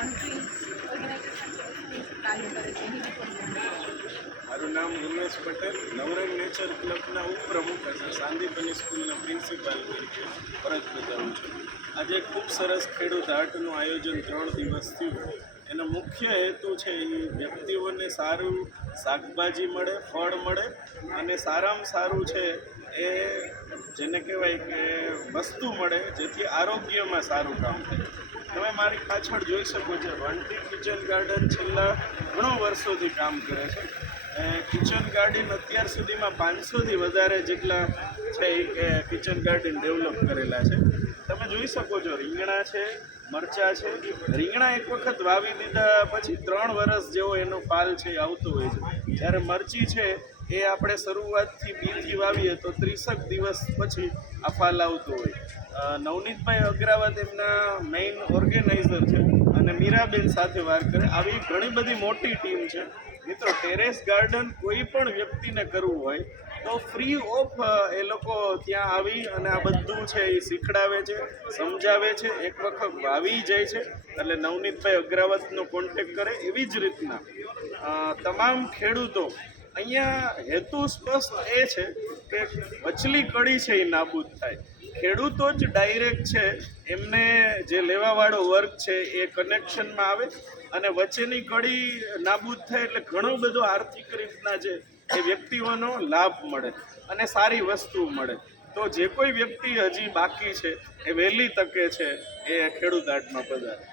Country organisation છે એ શું કાર્ય કરે છે એની રિપોર્ટ. મારું નામ ઉમેશ પટેલ, નવરંગ નેચર ક્લબના ઉપપ્રમુખ અને સાંદીપની સ્કૂલના પ્રિન્સિપાલ તરીકે ફરજ બજાવું છું. આજે ખૂબ સરસ ખેડૂત હાટનું આયોજન 3 દિવસ થયું. એનો મુખ્ય હેતુ છે એ વ્યક્તિઓને સારું શાકભાજી મળે, ફળ મળે અને સારામાં સારું છે એ જેને કહેવાય કે વસ્તુ મળે જેથી આરોગ્યમાં સારું કામ થાય. તમે મારી પાછળ જોઈ શકો છો, વંટી કિચન ગાર્ડન છેલ્લા ઘણો વર્ષોથી કામ કરે છે. કિચન ગાર્ડન અત્યાર સુધીમાં 500થી વધારે જેટલા છે એ કિચન ગાર્ડન ડેવલપ કરેલા છે. તમે જોઈ શકો છો, રીંગણા છે, મરચાં છે. રીંગણા એક વખત વાવી દીધા પછી 3 વર્ષ જેવો એનો પાલ છે એ આવતો હોય છે. જ્યારે મરચી છે એ આપણે શરૂઆતથી બીજથી વાવીએ તો 30 દિવસ પછી આ ફાલ આવતો હોય. નવનીતભાઈ અગ્રાવત એમના મેઇન ઓર્ગેનાઇઝર છે અને મીરાબેન સાથે વાત કરે. આવી ઘણી બધી મોટી ટીમ છે. મિત્રો, ટેરેસ ગાર્ડન કોઈ પણ વ્યક્તિને કરવું હોય તો ફ્રી ઓફ એ લોકો ત્યાં આવી અને આ બધું છે એ શીખડાવે છે, સમજાવે છે. એક વખત વાવી જાય છે એટલે નવનીતભાઈ અગ્રાવતનો કોન્ટેક્ટ કરે. એવી જ રીતના તમામ ખેડૂતો અહીંયા હેતુ સ્પષ્ટ એ છે કે વચલી કડી છે એ નાબૂદ થાય. ખેડૂતો જ ડાયરેક્ટ છે એમને જે લેવાવાળો વર્ગ છે એ કનેક્શનમાં આવે અને વચ્ચેની કડી નાબૂદ થાય એટલે ઘણો બધો આર્થિક રીતના છે એ વ્યક્તિઓનો લાભ મળે અને સારી વસ્તુ મળે. તો જે કોઈ વ્યક્તિ હજી બાકી છે એ વહેલી તકે છે એ ખેડૂત હાટમાં પધારે.